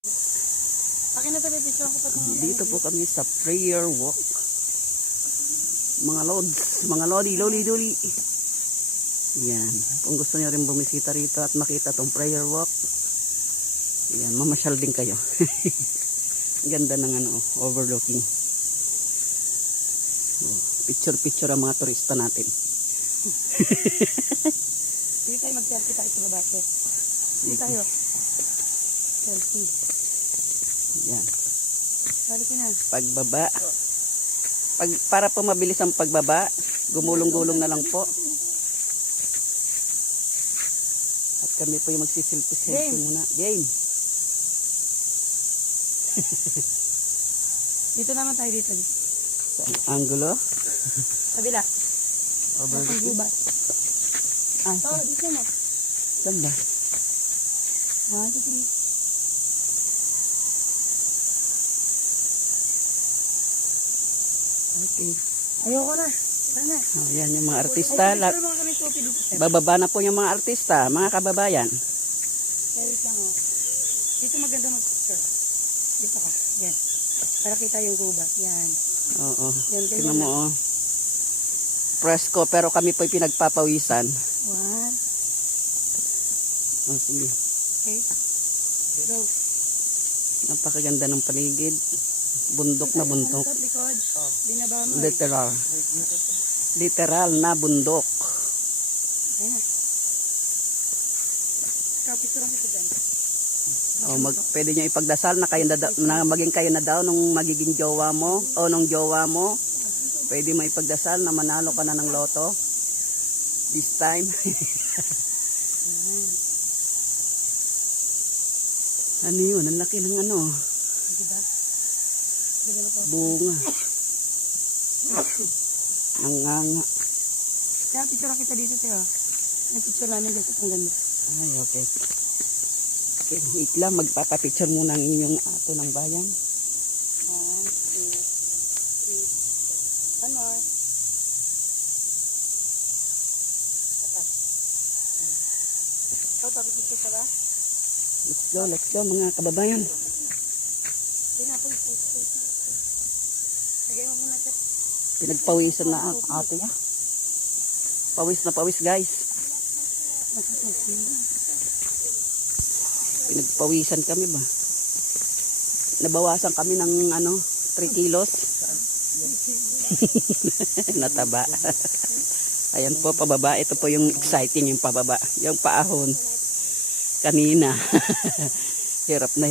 Akin na tabi, picture ako pa itong... Dito po kami sa prayer walk. Mga lods, mga lodi, loli, loli. Yan. Kung gusto niyo rin bumisita rito at makita tong prayer walk, yan, mamasyal din kayo. Ganda ng ano, overlooking. Picture-picture ang mga turista natin. Dito tayo mag-selfie tayo sa baba. Dito tayo. Selfie. Yan. Balik na. Pagbaba. Para po mabilis ang pagbaba, gumulong-gulong na lang po. At kami po yung magsisilpi-selfie muna. Game. Dito naman tayo dito. Sa angulo. Kabila. Over. Ang gubat. Dito mo. Saan ba? 1, 2, 3. Okay. Ayoko na. Tara na. Oh, yan yung mga artista. Ay, picture mga kami topi dito. Bababa na po yung mga artista, mga kababayan. Wait lang oh. Dito maganda mag-picture. Dito ka. Yan. Para kita yung gubat. Yan. Oo. Yan, Tingnan mo, oh. Presko, pero kami po'y pinagpapawisan. 1. Oh, sige. Okay. Go. Napakaganda ng paligid. Bundok na bundok. Sa likod. Binaba mo. Literal. Literal na bundok. Ayan na. Picture lang ito dyan. Pwede nyo ipagdasal na, na maging kayo na daw nung magiging jowa mo o nung jowa mo. Pwede mo ipagdasal na manalo ka na ng loto. This time. Ano yun? Ang laki ng ano. Diba? Bunga. Nanganga. Kaya picture kita dito tayo. Yung picture namin kasi ang ganda. Ay, okay. Okay, wait lang. Magpapapicture muna ang inyong ato ng bayan. 1, 2, 3. One more. Ikaw, picture ka ba? Let's go mga kababayan. Pinapoy. Lagay mo muna siya. Pinagpawisan na ang ato niya. Pawis na pawis, guys. Pinagpawisan kami ba? Nabawasan kami ng ano, 3 kilos. Nataba. Ayan po, pababa. Ito po yung exciting yung pababa. Yung paahon. Kanina. Hirap na.